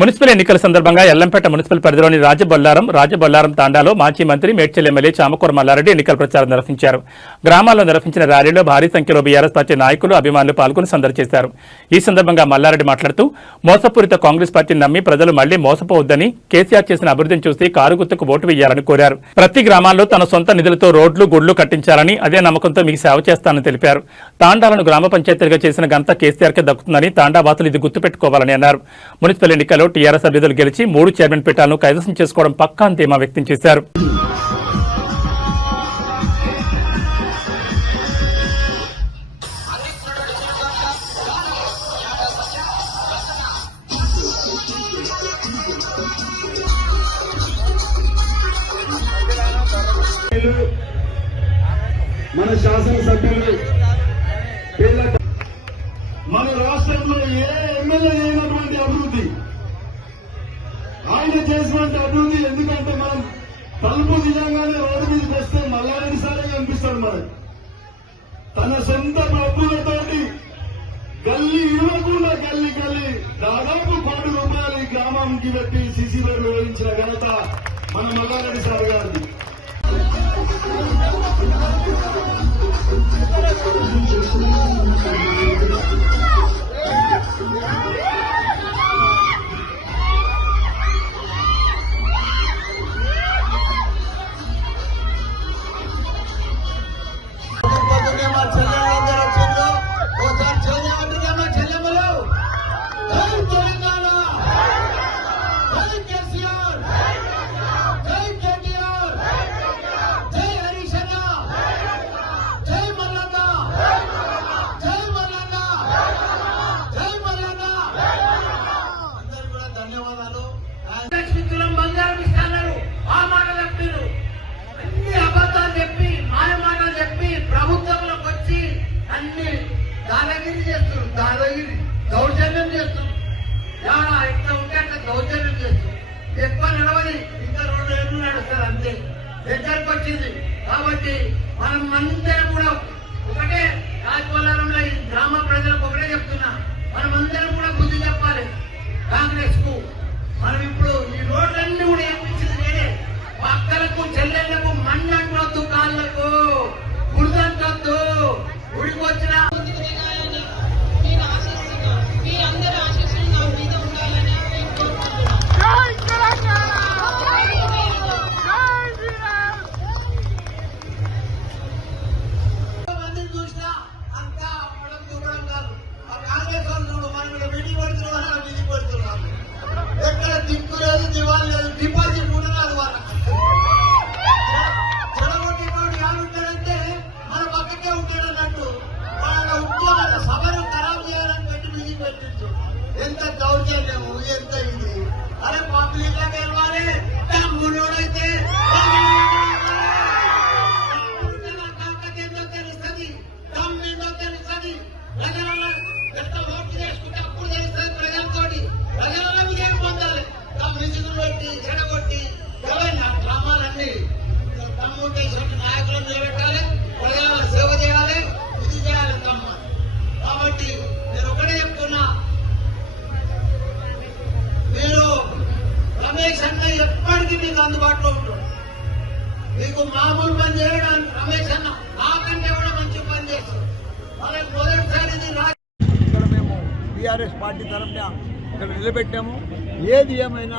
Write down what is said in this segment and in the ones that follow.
Municipal ఎన్నికల సందర్భంగా Yellampet municipal పరిధిలోని రాజబొల్లారం తాండాలో మాజీ మంత్రి మేడ్చల్ ఎమ్మెల్యే చామకూర మల్లారెడ్డి ఎన్నికల ప్రచారం నిర్వహించారు. గ్రామాల్లో నిర్వహించిన ర్యాలీలో భారీ సంఖ్యలో బీఆర్ఎస్ పార్టీ నాయకులు అభిమానులు పాల్గొని సందడి చేశారు. ఈ సందర్భంగా మల్లారెడ్డి మాట్లాడుతూ మోసపూరిత కాంగ్రెస్ పార్టీని నమ్మి ప్రజలు మళ్లీ మోసపోవద్దని, కేసీఆర్ చేసిన అభివృద్ధిని చూసి కారు గుర్తుకు ఓటు వేయాలని కోరారు. ప్రతి గ్రామాల్లో తన సొంత నిధులతో రోడ్లు, గుళ్లు కట్టించాలని, అదే నమ్మకంతో మీకు సేవ చేస్తానని తెలిపారు. తాండాలను గ్రామ పంచాయతీలుగా చేసిన ఘనత కేసీఆర్కే దక్కుతుందని, తాండావాసులు ఇది గుర్తుపెట్టుకోవాలని అన్నారు. మున్సిపల్ ఎన్నికల్లో టీఆర్ఎస్ అభ్యర్థులు గెలిచి 3 చైర్మన్ పీఠాలను కైవసం చేసుకోవడం పక్కా అని ధీమా వ్యక్తం చేశారు. మన శాసనసభ్యులు మన రాష్ట్రంలో ఏ ఎమ్మెల్యే అయినటువంటి అభివృద్ధి ఆయన చేసినటువంటి అభివృద్ధి. ఎందుకంటే మనం తలుపు దిగంగానే రోడ్డు మీదకి వస్తే మల్లారెడ్డి సారే కనిపిస్తాడు. మనకి తన సొంత డబ్బులతోటి గల్లీ ఇవ్వకుండా గల్లీ దాదాపు ₹1,00,00,000 ఈ గ్రామానికి పెట్టి సిసి రోడ్లు వేయించిన ఘనత మన మల్లారెడ్డి సార్ గారిది. దౌర్జన్యం చేస్తుంది. ఇట్లా ఉంటే అట్లా దౌర్జన్యం చేస్తుంది. ఎక్కువ నడవది, ఇంకా 2 ఏళ్ళు నడుస్తారు అంతే. దగ్గరకు వచ్చింది కాబట్టి మనం అందరం కూడా ఒకటే, రాజబొల్లారంలో ఈ గ్రామ ప్రజలకు ఒకటే చెప్తున్నా, మనం అందరం కూడా బుద్ధి చెప్పాలి కాంగ్రెస్ కు. మనం ఇప్పుడు ఈ రోడ్లన్నీ కూడా ఏర్పించింది నేనే. పక్కలకు చెల్లెళ్లకు మన్నంటొద్దు, కాళ్ళకు బురదంటొద్దు. గుడికి వచ్చిన ఎక్కడ దిక్కు లేదు, దివాళి లేదు, డిపాజిట్ కూడా కాదు. వాళ్ళకి చెడగొట్టేవాడు ఏమంటాడంటే మన పక్కకే ఉంటాడన్నట్టు. వాళ్ళ ఉద్యోగాల సభను ఖరాబ్ చేయాలని పెట్టి బిజీ పెట్టించు. ఎంత దౌర్జన్యము, ఎంత ఇది. అరే పబ్లిక్ గా గెలవాలి, తమ్ముడైతే కాకకేందో తెలుస్తుంది, తమ్మిందో తెలుస్తుంది. ప్రజల ఎంత ఓట్లు చేసుకుంటే అప్పుడు తెలుస్తుంది ప్రజలతోటి. ప్రజలలో విజయం పొందాలి. నిధులు పెట్టి చెడగొట్టి గ్రామాలన్నీ తమ్ముంటేటువంటి నాయకులను నిలబెట్టాలి, ప్రజల సేవ చేయాలి, ఇది చేయాలి తమ్మ. కాబట్టి నేను ఒకటే చెప్తున్నా, మీరు రమేష్ అన్న ఎప్పటికీ మీకు అందుబాటులో ఉంటుంది. మీకు మామూలు పని చేయడానికి రమేష్ అన్న నాకంటే కూడా మంచి పని చేస్తారు. వాళ్ళకి మొదటిసారి ఇక్కడ మేము టీఆర్ఎస్ పార్టీ తరఫున ఇక్కడ నిలబెట్టాము. ఏది ఏమైనా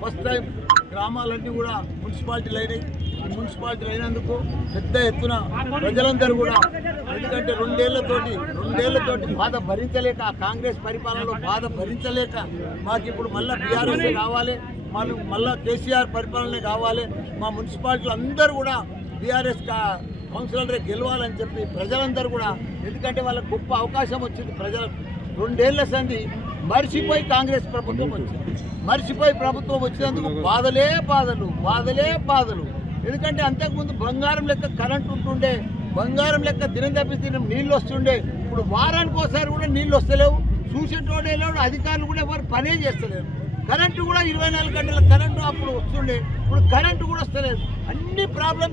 ఫస్ట్ టైం గ్రామాలన్నీ కూడా మున్సిపాలిటీలు అయినాయి. ఈ మున్సిపాలిటీలు అయినందుకు పెద్ద ఎత్తున ప్రజలందరూ కూడా, ఎందుకంటే రెండేళ్లతోటి బాధ భరించలేక, కాంగ్రెస్ పరిపాలనలో బాధ భరించలేక మాకు ఇప్పుడు మళ్ళీ బీఆర్ఎస్ కావాలి, మళ్ళీ కేసీఆర్ పరిపాలనే కావాలి, మా మున్సిపాలిటీలు అందరూ కూడా బీఆర్ఎస్ కౌన్సిలరే గెలవాలని చెప్పి ప్రజలందరూ కూడా, ఎందుకంటే వాళ్ళకి గొప్ప అవకాశం వచ్చింది. ప్రజలకు 2 ఏళ్ల సంది మర్చిపోయి కాంగ్రెస్ ప్రభుత్వం వచ్చింది. మర్చిపోయి ప్రభుత్వం వచ్చినందుకు బాధలే బాధలు. ఎందుకంటే అంతకుముందు బంగారం లెక్క కరెంట్ ఉంటుండే, బంగారం లెక్క దినం తప్పి దినం నీళ్ళు వస్తుండే. ఇప్పుడు వారానికి ఒకసారి కూడా నీళ్ళు వస్తలేవు. చూసేటోడే లేవు, అధికారులు కూడా ఎవరు పనే చేస్తలేరు. కరెంటు కూడా 24 గంటల కరెంటు అప్పుడు వస్తుండే, ఇప్పుడు కరెంటు కూడా వస్తలేదు. అన్ని ప్రాబ్లమ్స్